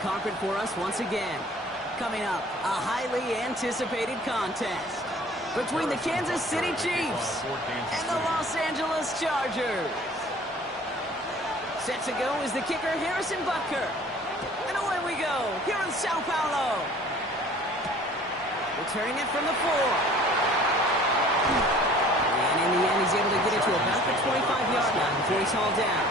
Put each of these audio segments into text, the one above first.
carpet for us once again. Coming up, a highly anticipated contest between the Kansas City Chiefs and the Los Angeles Chargers. Set to go is the kicker, Harrison Butker. And away we go, here in Sao Paulo. Returning it from the 4. And in the end, he's able to get it to about the 25-yard line before he's hauled down.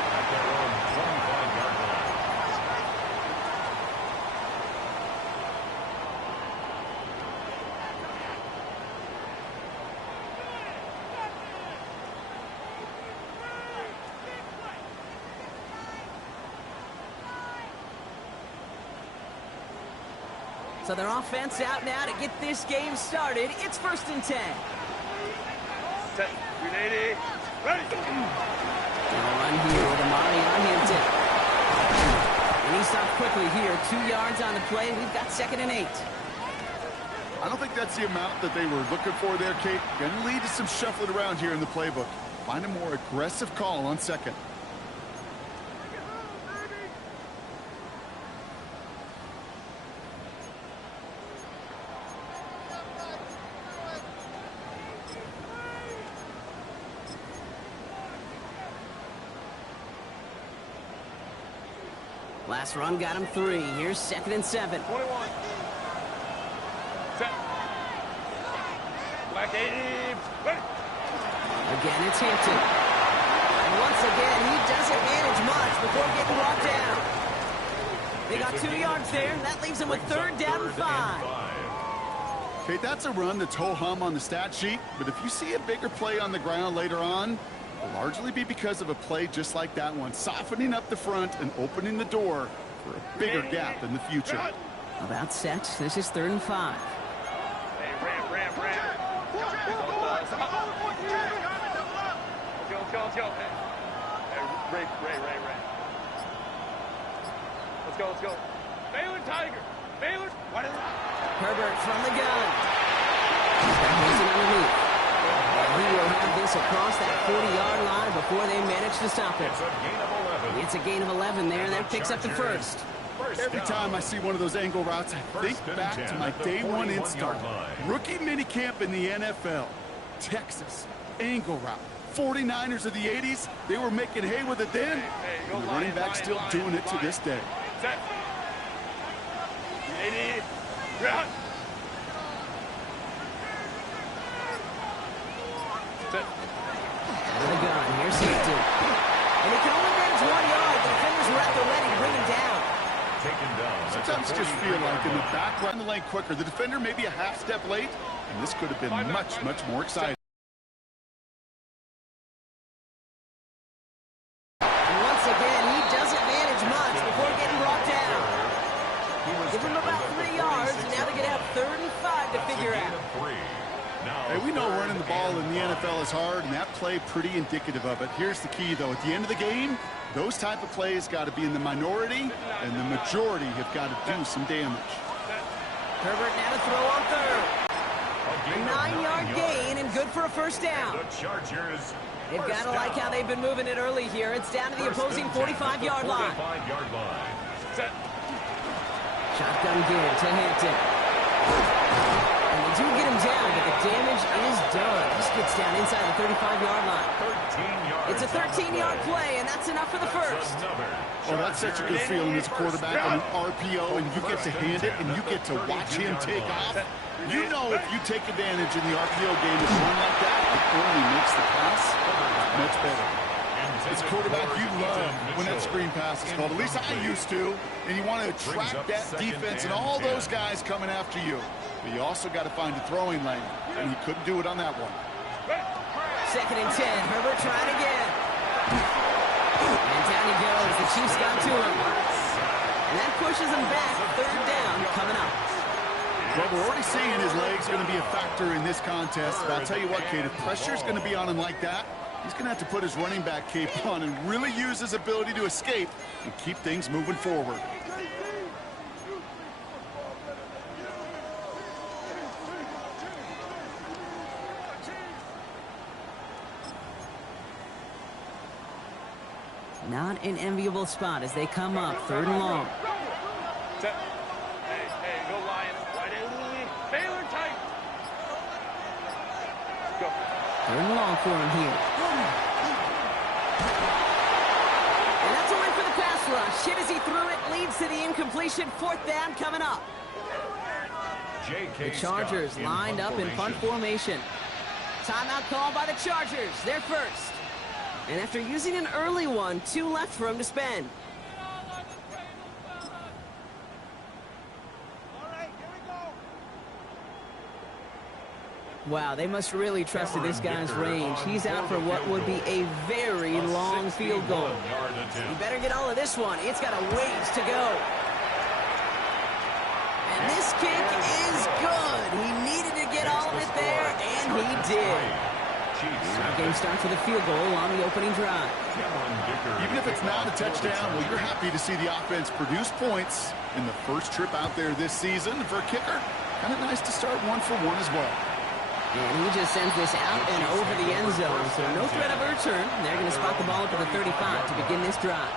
So their offense out now to get this game started. It's 1st and 10. Set. Ready. Ready. They'll run here with Amari on him. And he stopped quickly here. 2 yards on the play. We've got 2nd and 8. I don't think that's the amount that they were looking for there, Kate. Going to lead to some shuffling around here in the playbook. Find a more aggressive call on 2nd. Last run got him 3. Here's 2nd and 7. 21. Set. Black 80. Ready. Again, it's Hampton. And once again, he doesn't manage much before getting brought down. They got 2 yards there. That leaves him with 3rd down and 5. Okay, that's a run that's ho-hum on the stat sheet, but if you see a bigger play on the ground later on, it'll largely be because of a play just like that one, softening up the front and opening the door for a bigger gap in the future. About set. This is 3rd and 5. Hey, ram. Let's go. Hey, Ray. Let's go. Baylor Tiger. What is it? Herbert from the gun. He's underneath. And he will have this across that 40-yard line before they manage to stop it. It's a gain of 11 there. That picks up the 1st. Every time I see one of those angle routes, I think back to my day 1 install. Rookie minicamp in the NFL. Texas, angle route. 49ers of the 80s, they were making hay with it then, and the running back's still doing it to this day. Set. 80. Run. Set. Out of the gun. Here's Hampton. And he can only manage 1 yard. The defenders were at the ready to bring him down. Sometimes you just feel like in the back run the lane quicker, the defender may be a half step late, and this could have been much more exciting. And once again, he doesn't manage much before getting brought down. Give him about 3 yards, and now they're going to have 3rd and 5 to figure out. Hey, we know running the ball in the NFL is hard, and that play pretty indicative of it. Here's the key, though. At the end of the game, those type of plays got to be in the minority, and the majority have got to do some damage. Herbert now to throw on 3rd. A 9-yard gain and good for a 1st down. They've got to like how they've been moving it early here. It's down to the opposing 45-yard line. Set. Shotgun give to Hampton. And they do get him down, but the damage is done. This gets down inside the 35-yard line. It's a 13-yard play, and that's enough for the 1st. Oh, that's such a good feeling as a quarterback on an RPO, and you get to hand it, and you get to watch him take off. You know if you take advantage in the RPO game of run like that, it only makes the pass much better. As a quarterback, you love when that screen pass is called. At least I used to. And you want to attract that defense and all those guys coming after you. But you also got to find a throwing lane, and he couldn't do it on that one. 2nd and 10. Herbert trying again. And down he goes. The Chiefs got to him. And that pushes him back. 3rd down coming up. Well, we're already seeing his legs going to be a factor in this contest. But I'll tell you what, Kate, if pressure's going to be on him like that, he's going to have to put his running back cape on and really use his ability to escape and keep things moving forward. Not an enviable spot as they come up 3rd and long. Set. Hey, go Lions. Wide end. Baylor tight. Go. Third and long for him here. And that's a win for the pass rush. Hit as he threw it, leads to the incompletion. Fourth down coming up. The Chargers lined up in punt formation. Timeout call by the Chargers. They're first. And after using an early one, 2 left for him to spend. Wow, they must really trusted this guy's range. He's out for what would be a very long field goal. You better get all of this one. It's got a ways to go. And this kick is good. He needed to get all of it there, and he did. Game start for the field goal on the opening drive. Even if it's not a touchdown, well, you're happy to see the offense produce points in the first trip out there this season. For a kicker, kind of nice to start 1 for 1 as well. And he just sends this out and over the end zone, so no threat of a return. They're going to spot the ball at the 35 to begin this drive.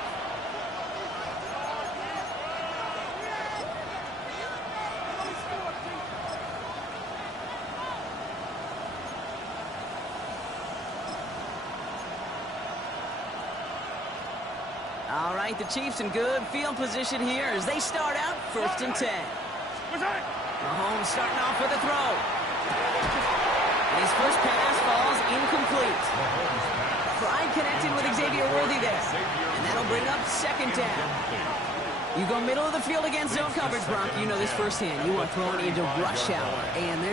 All right, the Chiefs in good field position here as they start out 1st and 10. Mahomes starting off with a throw. And his first pass falls incomplete. Pride connected with Xavier Worthy there. And that'll bring up 2nd down. You go middle of the field against zone coverage, Bronk. You know this firsthand. You are throwing into rush hour. And there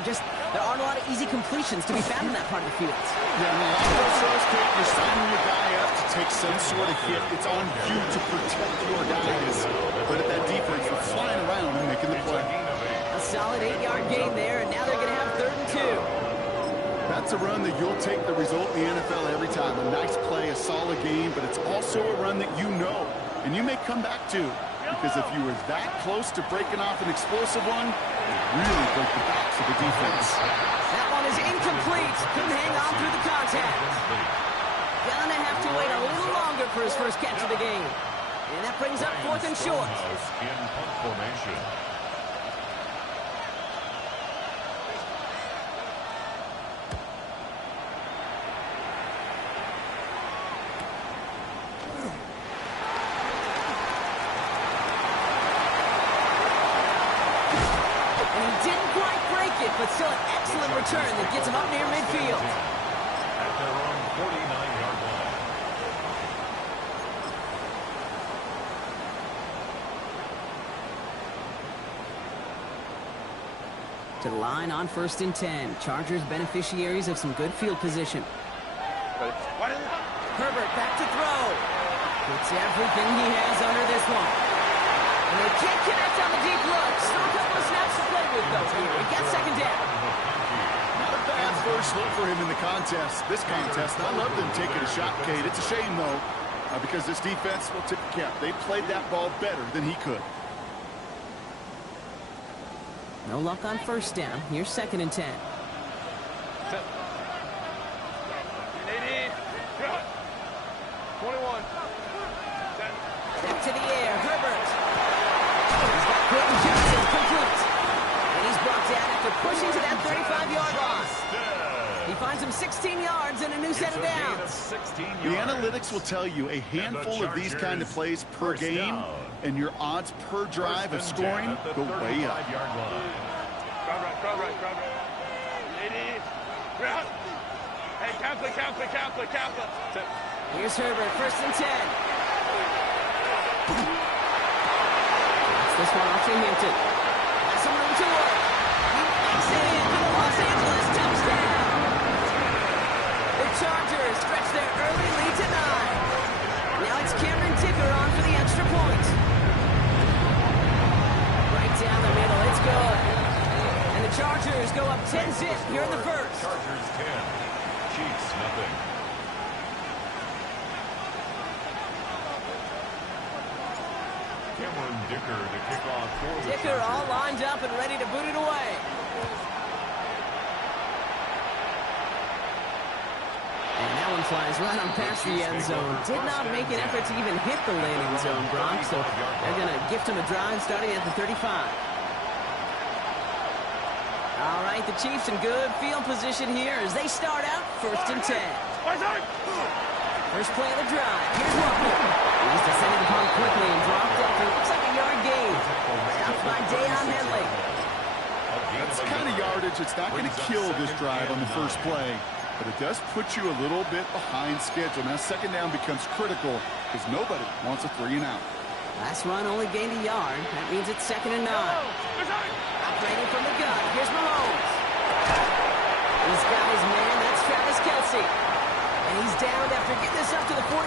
aren't a lot of easy completions to be found in that part of the field. Yeah, and a lot of those throws, Kate, you're signing your guy up to take some sort of hit. It's on you to protect your guys. But at that defense, we're flying around and making the play. A solid 8-yard gain there, and now they're going to have 3rd and 2. That's a run that you'll take the result in the NFL every time. A nice play, a solid game, but it's also a run that you know, and you may come back to. Because if you were that close to breaking off an explosive one, it really broke the backs of the defense. That one is incomplete. Couldn't hang on through the contact. Gonna have to wait a little longer for his first catch of the game. And that brings up 4th and short. In punt formation. But still an excellent return that gets him up near midfield. At their own 49-yard line. To the line on 1st and 10. Chargers beneficiaries of some good field position. Herbert back to throw. Gets everything he has under this one. And they can't connect on the deep look. Still a couple of snaps to play with, though, here. He gets 2nd down. Not a bad first look for him in the contest. This contest, I love them taking a shot, Kate. It's a shame, though, because this defense will tip the cap. They played that ball better than he could. No luck on 1st down. Here's 2nd and 10. Set. 80. 21. Set. Step to the air. Herbert. He's got Quentin Johnson complete. And he's brought down after pushing to that 35-yard line. He finds him 16 yards and a new set of downs. The analytics will tell you a handful of these kind of plays per game, and your odds per drive of scoring go way up. Crowd right. 80. Ground. Hey, Kaplan. Here's Herbert, 1st and 10. That's this one off to Hinton. Has some room to work. He makes it in for the Los Angeles touchdown. The Chargers stretch their early lead to 9. Now it's Cameron Dicker on for the extra point. Right down the middle, it's good. And the Chargers go up 10-zip here in the first. Chargers 10, Chiefs nothing. Cameron Dicker to kick off for the Dicker Chargers. all lined up and ready to boot it away. And that one flies right on past the end zone. Did not make an effort to even hit the landing zone, Brock. So they're going to gift him a drive starting at the 35. All right, the Chiefs in good field position here as they start out 1st and 10. First play of the drive. Here's Walker. He's descended upon quickly and dropped after it looks like a yard gain. Stopped by Deion Henley. That's kind of yardage. It's not going to kill this drive on the first play, but it does put you a little bit behind schedule. Now, 2nd down becomes critical because nobody wants a 3 and out. Last run only gained a yard. That means it's 2nd and 9. Operating from the gun. Here's Mahomes. He's got his man. That's Travis Kelce. And he's downed after getting this up to the 41.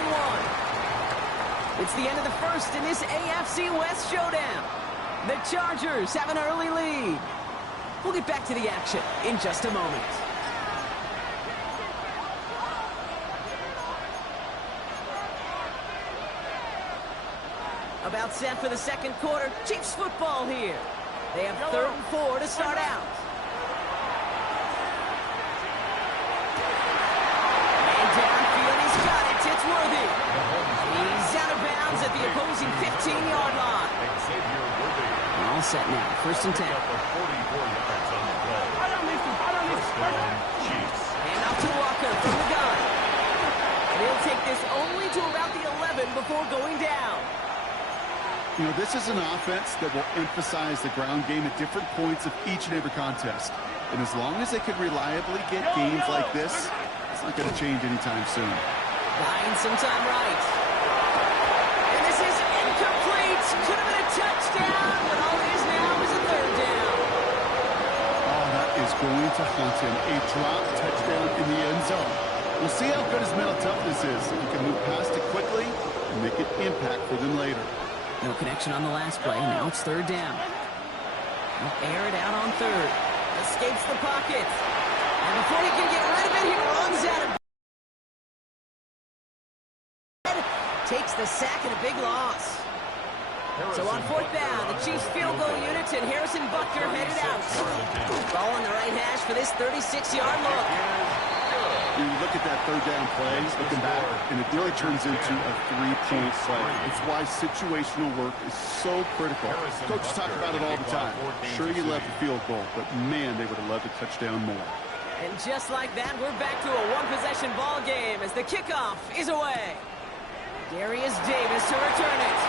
It's the end of the first in this AFC West showdown. The Chargers have an early lead. We'll get back to the action in just a moment. About set for the 2nd quarter. Chiefs football here. They have 3rd and 4 to start out. And downfield, he's got it. It's Worthy. He's out of bounds at the opposing 15-yard line. All set now. 1st and 10. And off to Walker from the gun. They'll take this only to about the 11 before going down. You know, this is an offense that will emphasize the ground game at different points of each and every contest. And as long as they can reliably get games like this, it's not going to change anytime soon. Buying some time right. And this is incomplete. Could have been a touchdown, but all it is now is a 3rd down. Oh, that is going to haunt him. A drop touchdown in the end zone. We'll see how good his mental toughness is. He can move past it quickly and make an impact for them later. No connection on the last play. Now it's 3rd down. He'll air it out on 3rd. Escapes the pocket. And before he can get rid of it, he runs out of... Takes the sack and a big loss. So on 4th down, the Chiefs field goal unit and Harrison Butker headed out. Ball on the right hash for this 36-yard look. You look at that 3rd down play, looking back, and it really turns into a 3-point play. It's why situational work is so critical. Coaches talk about it all the time. Sure, you love the field goal, but man, they would have loved a touchdown more. And just like that, we're back to a one-possession ball game as the kickoff is away. Darius Davis to return it.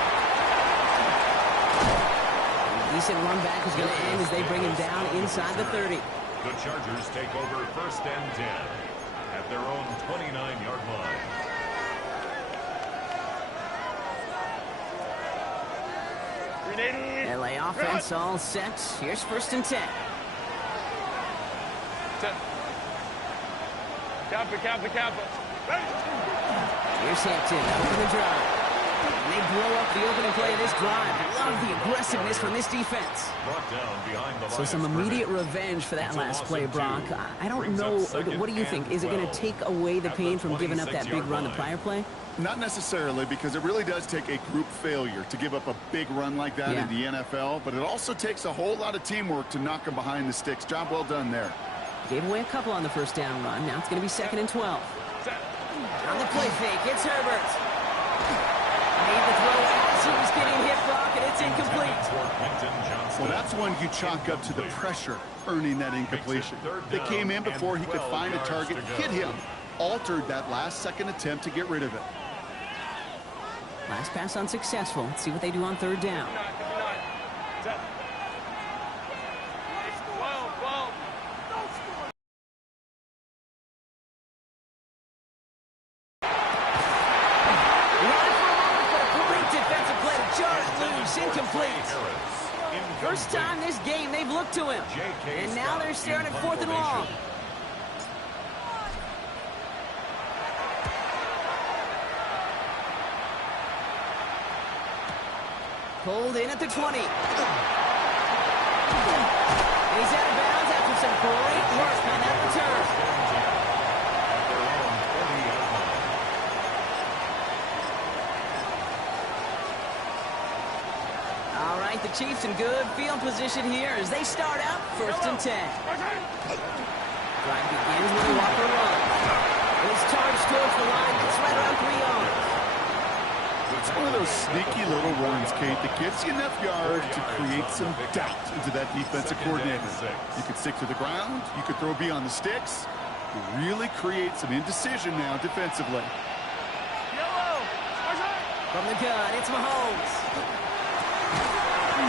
A decent run back is going to end as they bring him down inside the 30. The Chargers take over 1st and 10 at their own 29-yard line. LA offense all set. Here's 1st and 10. Kappa. Here's Hampton, open the drive. And they blow up the opening play of this drive. Love the aggressiveness from this defense. Brought down behind the line So some of immediate scrimmage. revenge for that It's a last loss play, of Brock. 2. I don't Brings know. up 2nd What do you think? and Is it going to 12 take away the at pain the from giving up that big 26-yard run the line. prior play? Not necessarily, because it really does take a group failure to give up a big run like that in the NFL, but it also takes a whole lot of teamwork to knock them behind the sticks. Job well done there. Gave away a couple on the 1st down run. Now it's going to be 2nd and 12. On the play fake, it's Herbert. Made the throw as he was getting hit, Brock, and it's incomplete. Well, that's one you chalk up to the pressure earning that incompletion. They came in before he could find a target, hit him, altered that last second attempt to get rid of it. Last pass unsuccessful. Let's see what they do on 3rd down. Incomplete. First time this game they've looked to him. And now they're staring at 4th and long. Pulled in at the 20. And he's out of bounds after some great work on that return. All right, the Chiefs in good field position here as they start out 1st and 10. Drive begins with a Walker run. His charge towards the line. It's right around 3 yards. It's one of those sneaky little runs, Kate, that gets you enough yards to create some doubt into that defensive coordinator. You could stick to the ground. You could throw beyond the sticks. You really create some indecision now defensively. From the gun, it's Mahomes.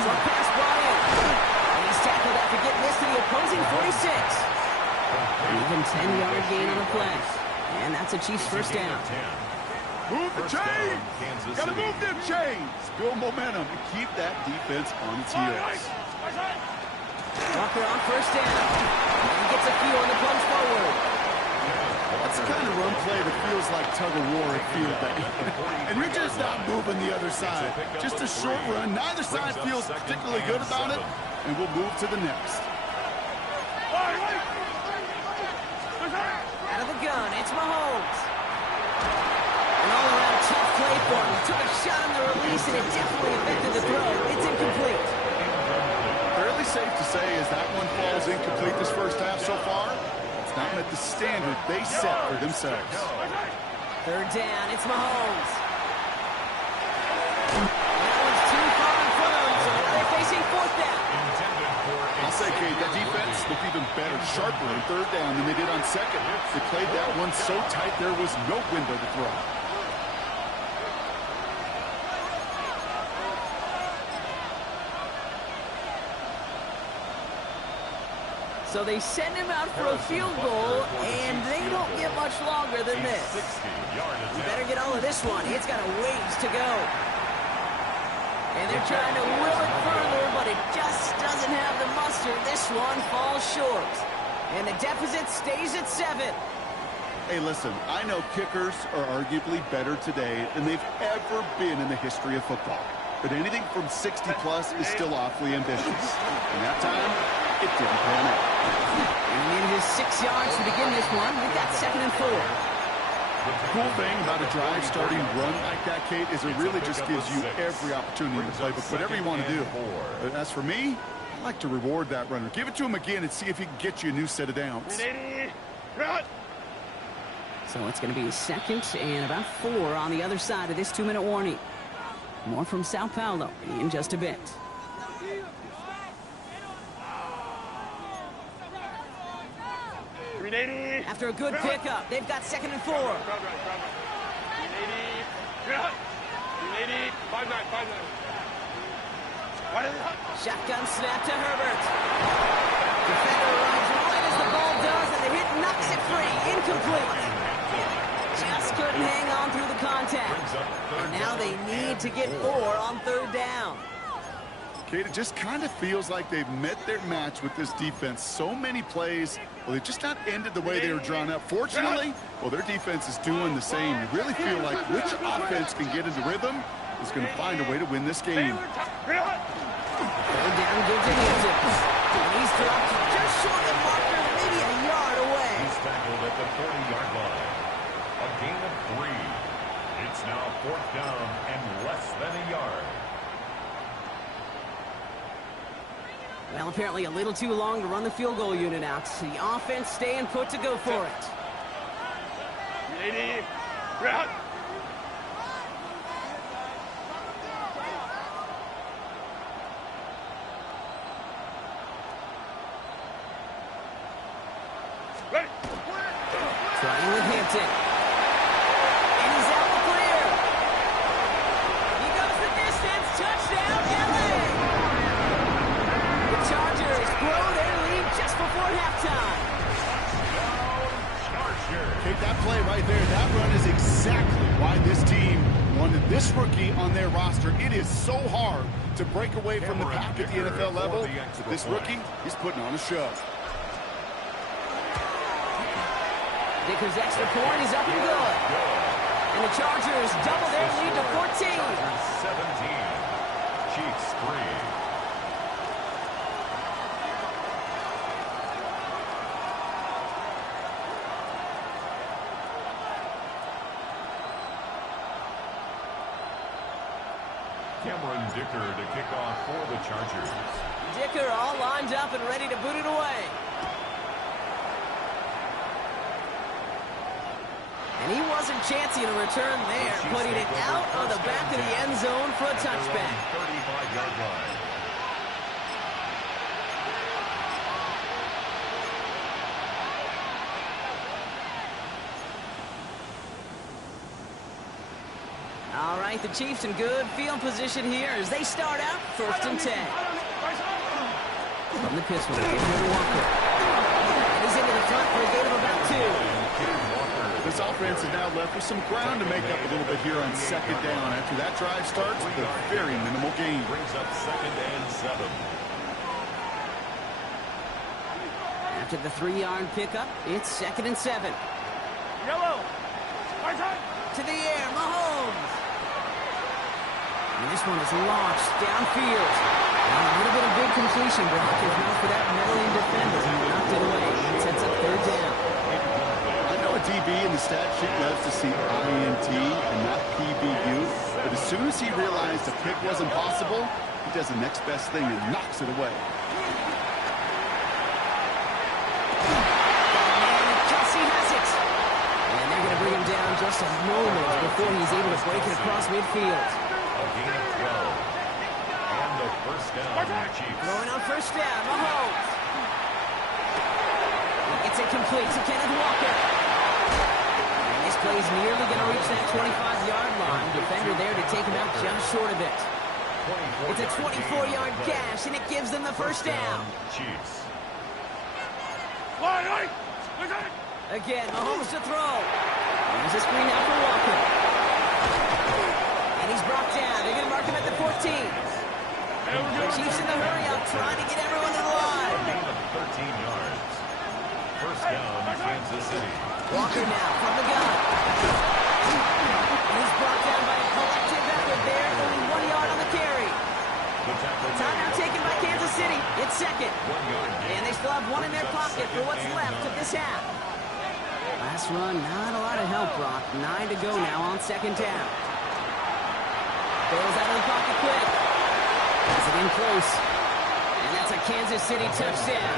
Short pass brought in. And he's tackled after getting this to the opposing 46. Even 10-yard gain on the play. And that's a Chiefs first down. Move the chains! Gotta move them chains! Build momentum and keep that defense on its heels. Walker on first down. And he gets a few on the plunge forward. That's the kind of run play that feels like tug-of-war at field day. And you're just not moving the other side. Just a short run. Neither side feels particularly good about it. And we'll move to the next. Out of the gun, it's Mahomes. An all-around tough play for him. He took a shot on the release, and it definitely affected the throw. It's incomplete. Fairly safe to say as that one falls incomplete this first half so far, it's not met the standard they set for themselves. Third down, it's Mahomes. That one's too far in front of him, so now they're facing fourth down. I'll say, Kate, that defense looked even better, sharper in third down than they did on second. They played that one so tight there was no window to throw. So they send him out for a field goal, and they don't get much longer than this. You better get all of this one. It's got a ways to go. And they're trying to will it further, but it just doesn't have the muster. This one falls short. And the deficit stays at 7. Hey, listen, I know kickers are arguably better today than they've ever been in the history of football. But anything from 60-plus is still awfully ambitious. And that time, it didn't pan out. And he needed his 6 yards to begin this one. We've got 2nd and 4. The cool thing about a drive starting run like that, Kate, is it really just gives you every opportunity to play with whatever you want to do. But as for me, I like to reward that runner. Give it to him again and see if he can get you a new set of downs. So it's going to be 2nd and about 4 on the other side of this 2-minute warning. More from Sao Paulo in just a bit. After a good pickup, they've got 2nd and 4. Shotgun snap to Herbert. Defender runs right as the ball does, and the hit knocks it free. Incomplete. Just couldn't hang on through the contact. And now they need to get 4 on 3rd down. Kate, it just kind of feels like they've met their match with this defense. So many plays, well, they just not ended the way they were drawn up. Fortunately, well, their defense is doing the same. You really feel like which offense can get into rhythm is going to find a way to win this game. 3rd down, good to Hampton. And he's dropped just short of the marker, maybe a yard away. He's tackled at the 40-yard line. A gain of 3. It's now 4th down and less than a yard. Well, apparently a little too long to run the field goal unit out. The offense staying put to go for it. Trying with Hampton. And he's out the clear. He goes the distance. Touchdown, LA! The Chargers grow their lead just before halftime. Take that play right there. That run is exactly why this team wanted this rookie on their roster. It is so hard to break away from the pack at the NFL level. But this rookie, he's putting on a show. Dicker's extra point is up and good. And the Chargers double their lead to 14. 17. Chiefs 3. Cameron Dicker to kick off for the Chargers. Dicker all lined up and ready to boot it away. And he wasn't chancing a return there, putting it out on the back of the end zone for a touchback. 35-yard line. All right, the Chiefs in good field position here as they start out 1st and 10. From the pistol, they give him to Walker. And he's into the front for a gain of about 2. This offense is now left with some ground to make up a little bit here on 2nd down. After that drive starts with a very minimal gain. Brings up 2nd and 7. After the 3-yard pickup, it's 2nd and 7. Yellow. To the air, Mahomes. And this one is launched downfield. A little bit of big completion, but if not for that meddling defender, he knocked it away. It sets up 3rd down. I know a DB in the stat sheet loves to see INT and not PBU, but as soon as he realized a pick wasn't possible, he does the next best thing and knocks it away. Bring him down just a moment before he's able to break it across midfield. A gain of 12. And the 1st down for the Chiefs. Going on 1st down, Mahomes. It's incomplete to Kenneth Walker. And this play is nearly going to reach that 25-yard line. Defender there to take him out just short of it. It's a 24-yard gash, and it gives them the 1st down. Chiefs. Again, Mahomes to throw. There's a screen out for Walker. And he's brought down. They're going to mark him at the 14. Chiefs in the hurry-up, trying to get everyone to the line. 13 yards. 1st down, Kansas City. Walker now from the gun. And he's brought down by a collective effort there. Only 1 yard on the carry. Timeout taken by Kansas City. It's 2nd. And they still have 1 in their pocket for what's left of this half. Last run, not a lot of help, Brock. 9 to go now on 2nd down. Bails out of the pocket quick. Has it in close. And that's a Kansas City touchdown.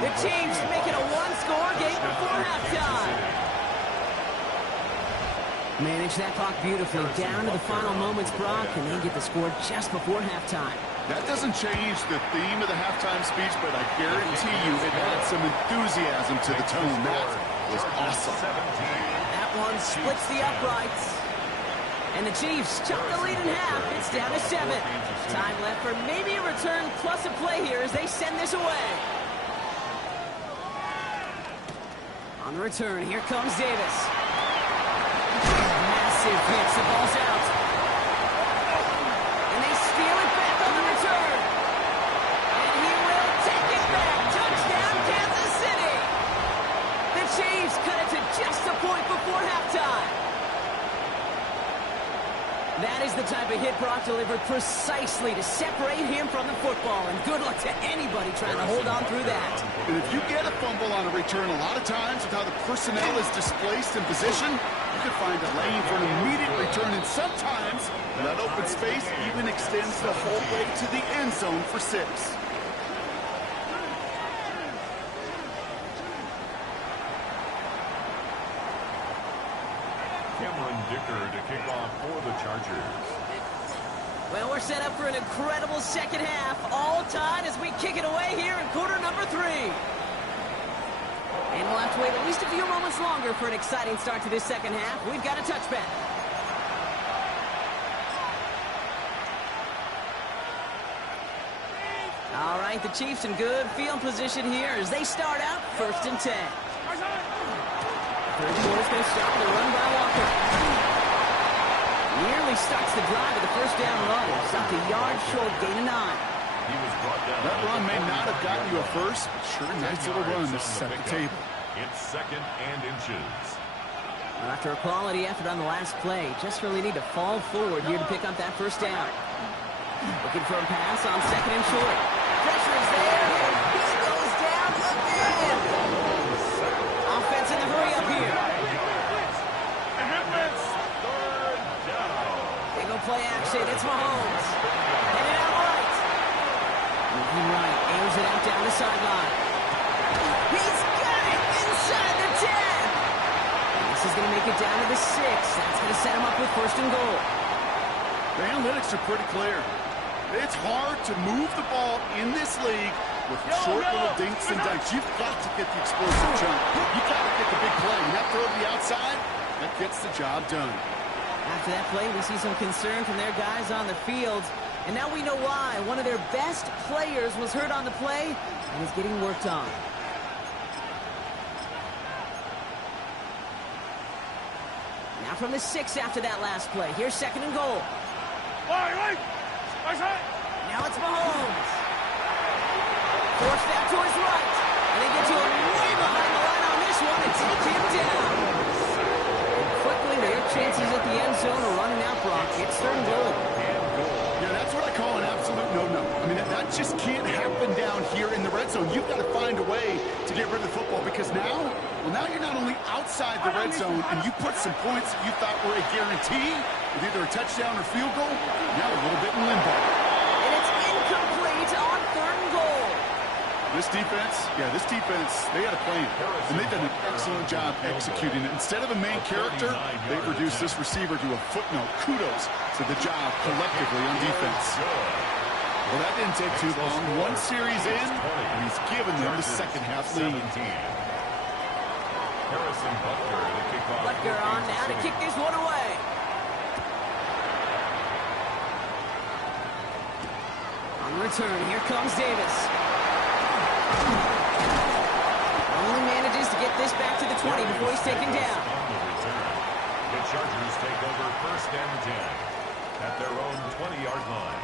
The Chiefs making a 1-score game before halftime. Manage that clock beautifully down to the final moments, Brock, and then get the score just before halftime. That doesn't change the theme of the halftime speech, but I guarantee you it had some enthusiasm to the tone. That was awesome. That one splits the uprights. And the Chiefs chop the lead in half. It's down to 7. Time left for maybe a return plus a play here as they send this away. On the return, here comes Davis. Massive hits, the ball's out. And they steal it back on the return. And he will take it back. Touchdown, Kansas City. The Chiefs cut it to just a point before halftime. That is the type of hit Brock delivered precisely to separate him from the football. And good luck to anybody trying to hold on through that. And if you get a fumble on a return, a lot of times with how the personnel is displaced in position, you can find a lane for an immediate return. And sometimes that open space even extends the whole way to the end zone for 6. To kick off for the Chargers. Well, we're set up for an incredible second half. All tied as we kick it away here in quarter number 3. And we'll have to wait at least a few moments longer for an exciting start to this second half. We've got a touchback. All right, the Chiefs in good field position here as they start out 1st and 10. Third quarter's going to start with a run by Walker. Nearly starts the drive with the 1st down run. Stopped a yard short, gain of 9. He was brought down. That run may not have gotten you a first, but sure, nice little run to set the table. It's 2nd and inches. Well, after a quality effort on the last play, just really need to fall forward here to pick up that 1st down. Looking for a pass on 2nd and short. Pressure is there. He goes down again. Offense in the hurry up here. Play action, it's Mahomes. Headed out right. Moving right, airs it out down the sideline. He's got it inside the 10. And it down to the 6. That's going to set him up with 1st and goal. The analytics are pretty clear. It's hard to move the ball in this league with short little dinks and dunks. You've got to get the explosive jump. You've got to get the big play. And that throw to the outside, that gets the job done. After that play, we see some concern from their guys on the field. And now we know why. One of their best players was hurt on the play and is getting worked on. Now from the 6 after that last play. Here's 2nd and goal. Now it's Mahomes. Forced out to his right. And they get to him way behind the line on this one and take him down. And quickly, their chances at the end zone are running out, Brock. It's 3rd and goal. Yeah, that's what I call an absolute no-no. I mean, that just can't happen down here in the red zone. You've got to find a way to get rid of the football because now you're not only outside the red zone and you put some points that you thought were a guarantee with either a touchdown or field goal, now a little bit in limbo. And it's incomplete on 3rd and goal. This defense, they had a plan, and they've done an excellent job executing it. Instead of a main character, they've reduced this receiver to a footnote. Kudos to the job collectively on defense. Well, that didn't take too long. One series in, and he's given them the second half lead. Butker on now to kick this one away. On return, here comes Davis. Only manages to get this back to the 20 before he's taken down. The Chargers take over 1st and 10 at their own 20-yard line.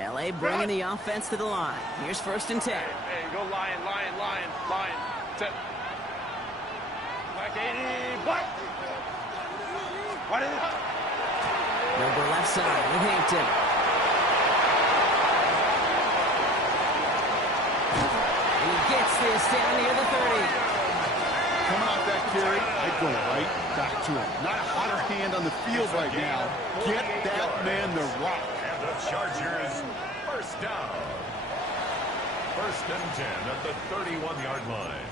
LA bringing the offense to the line. Here's 1st and 10. Hey, go Lion. Set. Black 80. Black. What is it? They'll go left side with Hampton. And he gets this down near the 30. Coming off that carry, I'd go right back to him. Not a hotter hand on the field right now. Get that man the rock. And the Chargers, 1st down. 1st and 10 at the 31-yard line.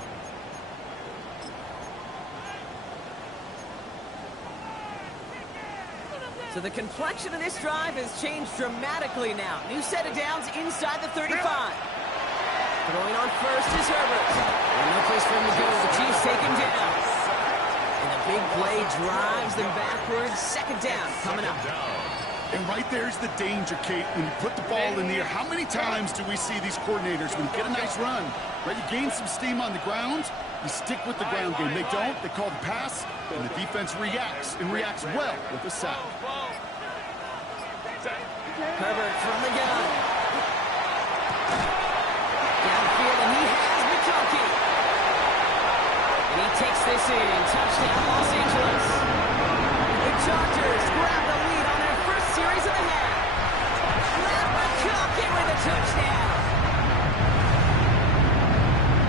So the complexion of this drive has changed dramatically now. New set of downs inside the 35. Throwing on 1st is Herbert. And no place for him to go. The Chiefs take him down. And the big play drives them backwards. 2nd down coming up. And right there's the danger, Kate, when you put the ball in the air. How many times do we see these coordinators, when you get a nice run, right, you gain some steam on the ground, you stick with the ground game. They don't, they call the pass, and the defense reacts, and reacts well with a sack. Herbert from the gun. Downfield, and he has McConkey. And he takes this in. Touchdown, Los Angeles. The Chargers grab the lead on their first series of the half. Matt McConkey with a touchdown.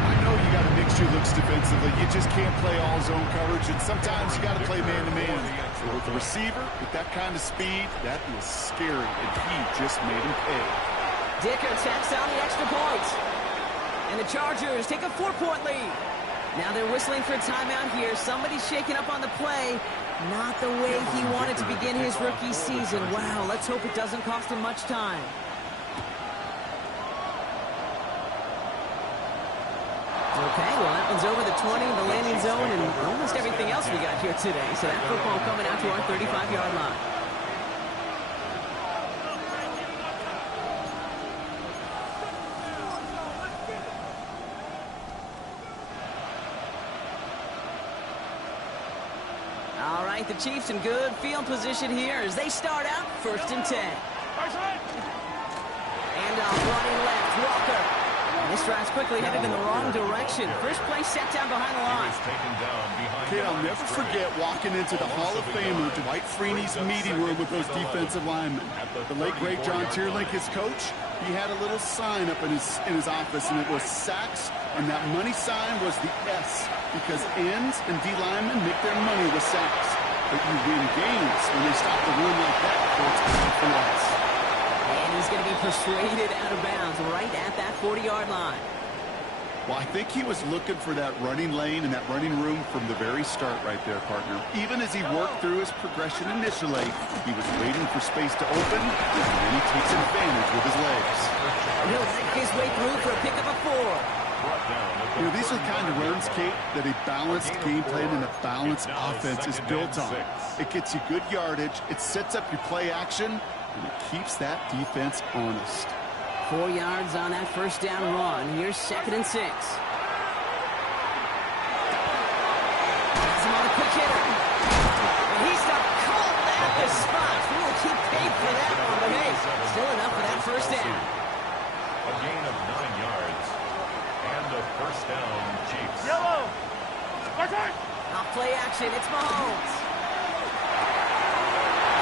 I know you got to mix your looks defensively. You just can't play all zone coverage, and sometimes you got to play man-to-man. With the receiver, with that kind of speed, that is scary, and he just made him pay. Dicker tacks on the extra point. And the Chargers take a 4-point lead. Now they're whistling for a timeout here. Somebody's shaking up on the play. Not the way he wanted to begin his rookie season. Wow, let's hope it doesn't cost him much time. Okay, well, that one's over the 20, the landing zone, and almost everything else we got here today. So that football coming out to our 35-yard line. All right, the Chiefs in good field position here as they start out 1st and 10. And running left, Walker. This drive's quickly headed in the wrong direction. First play set down behind the line. Okay, I'll never forget walking into the Hall of Famer Dwight Freeney's meeting room with those defensive linemen. The late, great John Tierlink, his coach, he had a little sign up in his office, and it was sacks, and that money sign was the S, because ends and D linemen make their money with sacks. But you win games when they stop the run like that, so it's for us. And he's going to be persuaded out of bounds right at that 40-yard line. Well, I think he was looking for that running lane and that running room from the very start right there, partner. Even as he worked through his progression initially, he was waiting for space to open, and then he takes advantage with his legs. He'll make his way through for a pickup of 4. You know, these are the kind of runs, Kate, that a balanced game plan and a balanced offense is built on. It gets you good yardage, it sets up your play action, and it keeps that defense honest. 4 yards on that first down run. Here's 2nd and 6. Has him on a quick hitter. And he stopped cold at the spot. We will keep paid for that one, but hey, still enough for that first down. A gain of 9 yards. And a first down, Chiefs. Yellow. Off play action. It's Mahomes.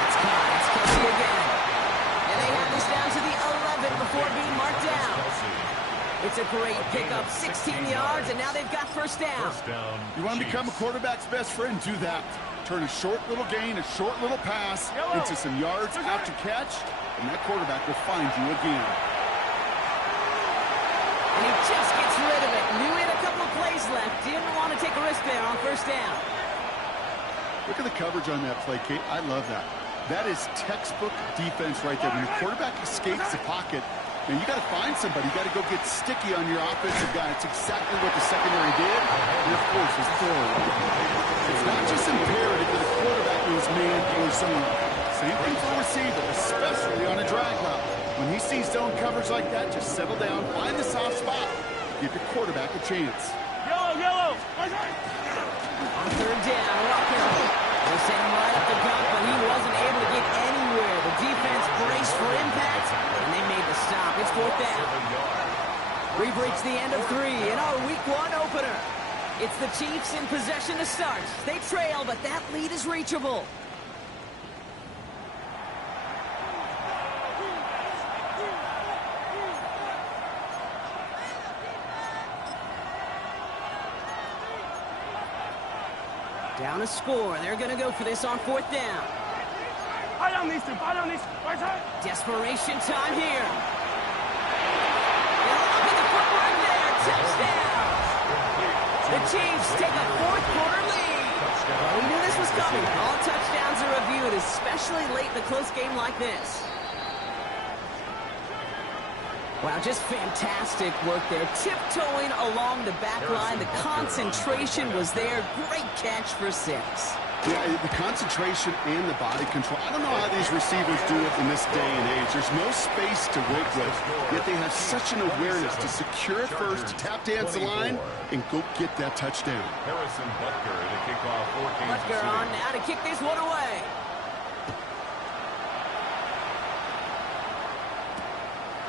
It's caught. It's Kelsey again. And they have this down to the 11 before being marked down. It's a great pickup, 16 yards, and now they've got first down. You want to become a quarterback's best friend? Do that. Turn a short little gain, a short little pass into some yards after catch, and that quarterback will find you again. And he just gets rid of it. Knew he had a couple of plays left. Didn't want to take a risk there on first down. Look at the coverage on that play, Kate. I love that. That is textbook defense right there. When the quarterback escapes the pocket, and you got to find somebody. You got to go get sticky on your offensive guy. It's exactly what the secondary did. And, of course, his throwaway. It's not just imperative that the quarterback knows man or zone. Same thing for a receiver, especially on a drag route. When he sees zone coverage like that, just settle down, find the soft spot, give your quarterback a chance. Yellow. On third down, Walker. They sent him right up the gut, but he wasn't able to get anywhere. The defense braced for impact, and they made the stop. It's 4th down. We've reached the end of 3 in our Week 1 opener. It's the Chiefs in possession to start. They trail, but that lead is reachable. Down a score. They're going to go for this on 4th down. Desperation time here. And look at the footwork there. Touchdown. The Chiefs take a 4th quarter lead. Well, we knew this was coming. All touchdowns are reviewed, especially late in a close game like this. Wow, just fantastic work there. Tiptoeing along the back line. The concentration was there. Great catch for 6. Yeah, the concentration and the body control. I don't know how these receivers do it in this day and age. There's no space to work with, yet they have such an awareness to secure it first, to tap dance the line, and go get that touchdown. Harrison Butker to kick off for Kansas City. Butker on now to kick this one away.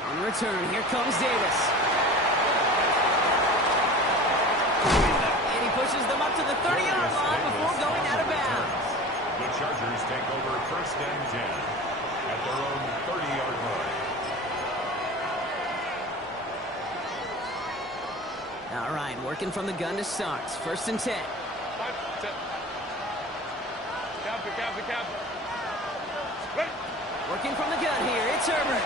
On the return, here comes Davis. And he pushes them up to the 30-yard line before going out of bounds. The Chargers take over first and 10 at their own 30-yard line. All right, working from the gun to start. 1st and 10. Cap. Working from the gun here. It's Herbert.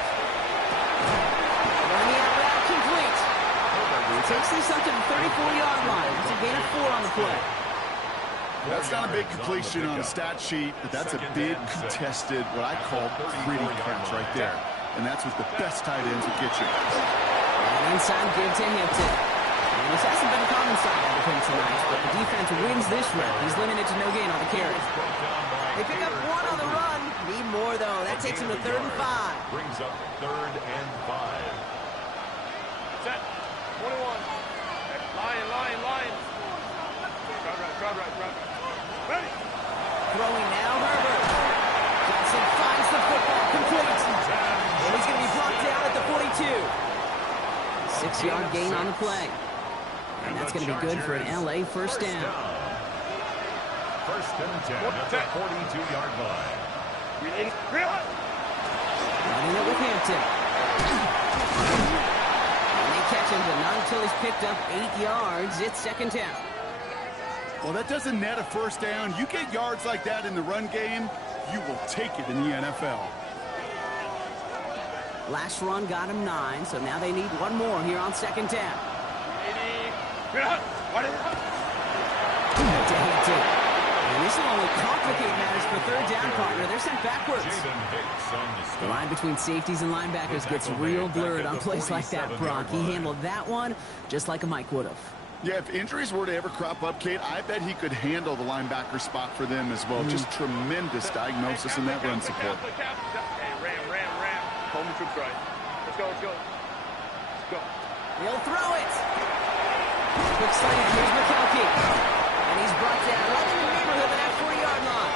Running out route complete. He takes this up to the 34-yard line. It's a gain of 4 on the play. That's not a big completion on a stat sheet, but that's a big contested, what I call pretty catch right there. And that's what the best tight ends will get you. And inside give to Hampton. And this hasn't been a common sight out of him tonight, but the defense wins this rep. He's limited to no gain on the carry. They pick up 1 on the run. Need more, though. That takes him to 3rd and 5. Brings up 3rd and 5. Set. 21. Lion. Crowd right. Ready. Throwing now, Herbert. Johnson finds the football, complete. And he's going to be brought down at the 42. 6-yard gain on the play. And that's going to be good for an LA first down. First and 10 at the 42-yard line. Running it with Hampton. And they catch him, but not until he's picked up 8 yards. It's 2nd down. Well, that doesn't net a first down. You get yards like that in the run game, you will take it in the NFL. Last run got him 9, so now they need one more here on second down. And this will only complicate matters for third down, partner. They're sent backwards. The line between safeties and linebackers gets real blurred on plays like that, Brock. He handled that one just like a Mike would have. Yeah, if injuries were to ever crop up, Kate, I bet he could handle the linebacker spot for them as well. Just tremendous diagnosis in that run support. Hey, ram. Home troops right. Let's go. He'll throw it. Quick slant. Here's McKelkey. And he's brought down right in the neighborhood of that 40-yard line.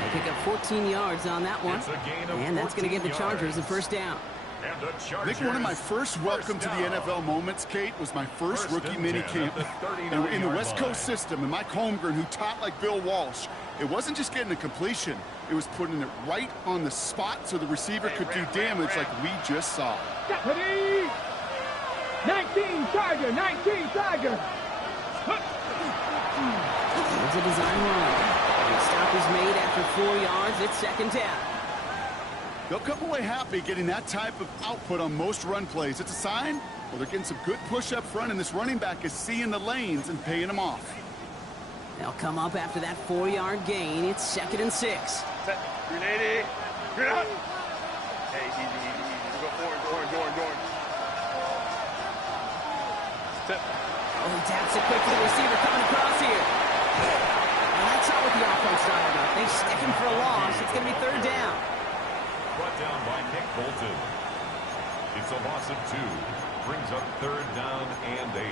They pick up 14 yards on that one. And that's going to give the Chargers a first down. I think one of my first welcome to the NFL moments, Kate, was my first rookie mini camp. And in the West Coast system, and Mike Holmgren, who taught like Bill Walsh, it wasn't just getting a completion. It was putting it right on the spot so the receiver could do damage like we just saw. 19 Tiger. It's a design run. The stop is made after 4 yards. It's second down. They'll come away happy getting that type of output on most run plays. It's a sign, well, they're getting some good push up front, and this running back is seeing the lanes and paying them off. They'll come up after that 4-yard gain. It's second and 6. Set. Grenade. Grenade. Hey, easy. We go orange. Set. Oh, he taps it quick to the receiver coming across here. And that's not what the offense started about. They stick him for a loss. It's going to be third down. Brought down by Nick Bolton. It's a loss of 2. Brings up third down and 8.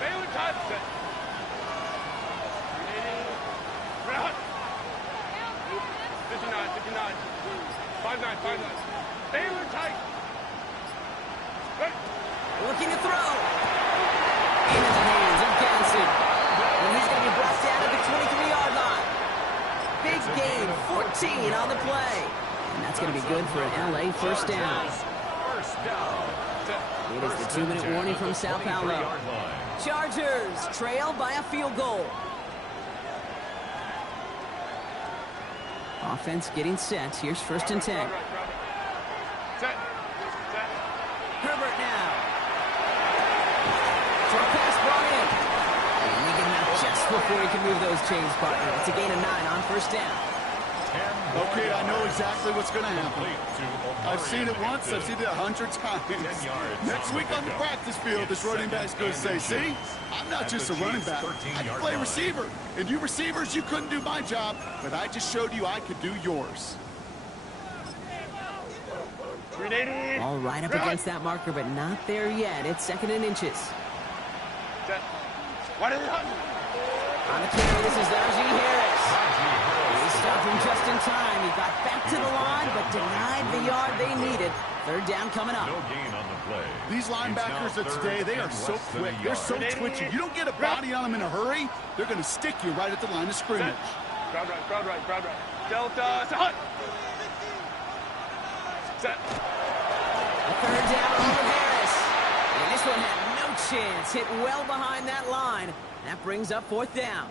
Baylor time set. 59. 5-9. Baylor tight. Right. Looking to throw. Into the hands of Ganson. And he's going to be brought down at the 23-yard line. Big gain, 14 on the play. And that's going to be good for an LA first down. It is the 2-minute warning from Sao Paulo. Chargers trail by a field goal. Offense getting set. Here's first and 10. Set. Herbert now. Short pass brought in. And they get him out just before he can move those chains, partner. It's a gain of 9 on first down. Okay, I know exactly what's going to happen. I've seen it once. I've seen it 100 times. Next week on the practice field, this running back's going to say, see, I'm not just a running back. I can play receiver. And you receivers, you couldn't do my job, but I just showed you I could do yours. All right up against that marker, but not there yet. It's second and inches. Set. What is it? On the carry, this is Najee Harris. He stopped him just in time. He got back to the line, but denied the yard they needed. Third down coming up. No gain on the play. These linebackers of today, they are so quick. They're so twitchy. You don't get a body on them in a hurry, they're going to stick you right at the line of scrimmage. Crowd right. Delta, set. Set. A third down over Harris. And this one had no chance. Hit well behind that line. That brings up fourth down.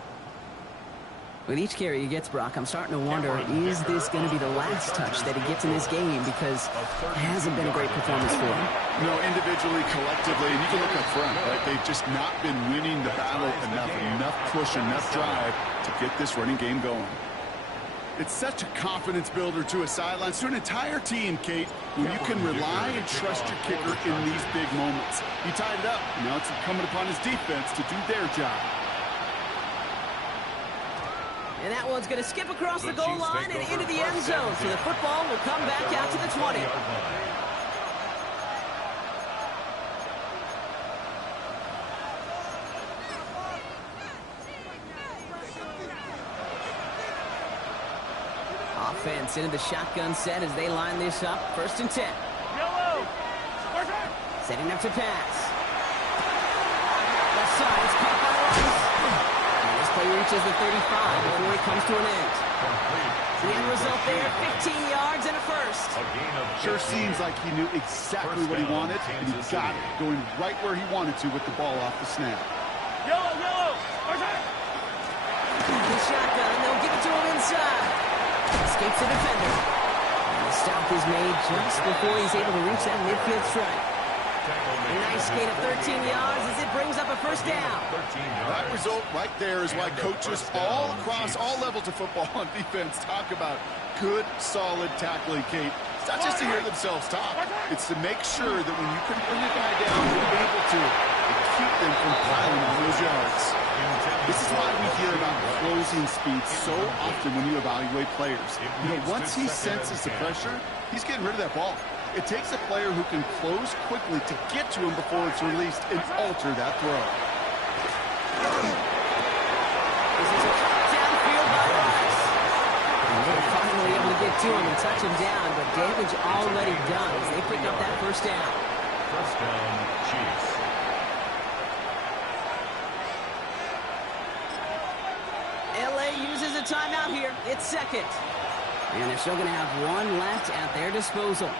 With each carry he gets, Brock, I'm starting to wonder, is this going to be the last touch that he gets in this game? Because it hasn't been a great performance for him. No, individually, collectively, and you can look up front, right? They've just not been winning the battle enough push, enough drive to get this running game going. It's such a confidence builder to a sideline, to an entire team, Kate, when you can rely and trust your kicker in these big moments. He tied it up. Now it's incumbent upon his defense to do their job. And that one's going to skip across the goal line and into the end zone. So the football will come back out to the 20. Offense into the shotgun set as they line this up. First and 10. Yellow. Setting up to pass. Left side, it's caught by Rice. And this play reaches the 35 before it comes to an end. The end result there, 15 yards and a first. Sure seems like he knew exactly what he wanted, and he got it, going right where he wanted to with the ball off the snap. Yellow. The shotgun, they'll give it to him inside. Escapes the defender. And the stop is made just before he's able to reach that midfield strike. A nice gain of 13 yards as it brings up a first down. That result right there is why coaches all across all levels of football on defense talk about good, solid tackling, Kate. It's not just to hear themselves talk. It's to make sure that when you can bring a guy down, you're able to keep them from piling on those yards. This is why we hear about closing speed so often when you evaluate players. You know, once he senses the pressure, he's getting rid of that ball. It takes a player who can close quickly to get to him before it's released and alter that throw. This is a downfield by Rice. They're finally able to get to him and touch him down, but damage already done as they pick up that first down. First down, Chiefs. LA uses a timeout here. It's second. And they're still going to have one left at their disposal.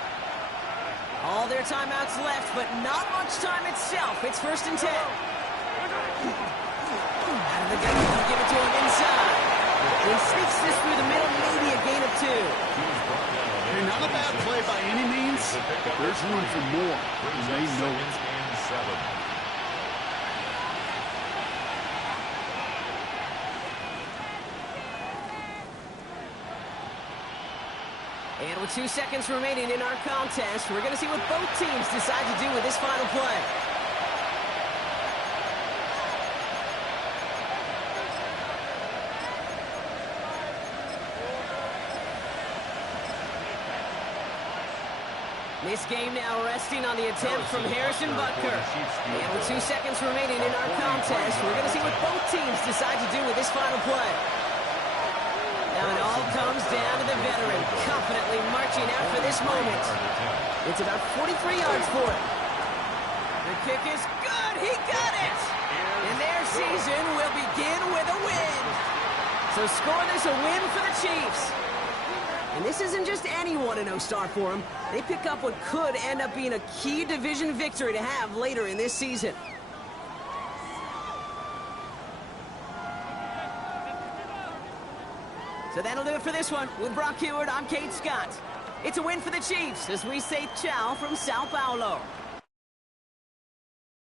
All their timeouts left, but not much time itself. It's 1st and 10. Out of the gun, they'll give it to him inside. He sneaks this through the middle, maybe a gain of 2. Hey, not a bad play by any means, but there's room for more, and they know it. And with 2 seconds remaining in our contest, we're going to see what both teams decide to do with this final play. This game now resting on the attempt from Harrison Butker. And with 2 seconds remaining in our contest, we're going to see what both teams decide to do with this final play. Now it all comes down to the veteran, confidently marching out for this moment. It's about 43 yards for it. The kick is good. He got it. And their season will begin with a win. So scoreless, a win for the Chiefs. And this isn't just any 1-0 start for them. They pick up what could end up being a key division victory to have later in this season. So that'll do it for this one. With Brock Heward, I'm Kate Scott. It's a win for the Chiefs as we say ciao from Sao Paulo.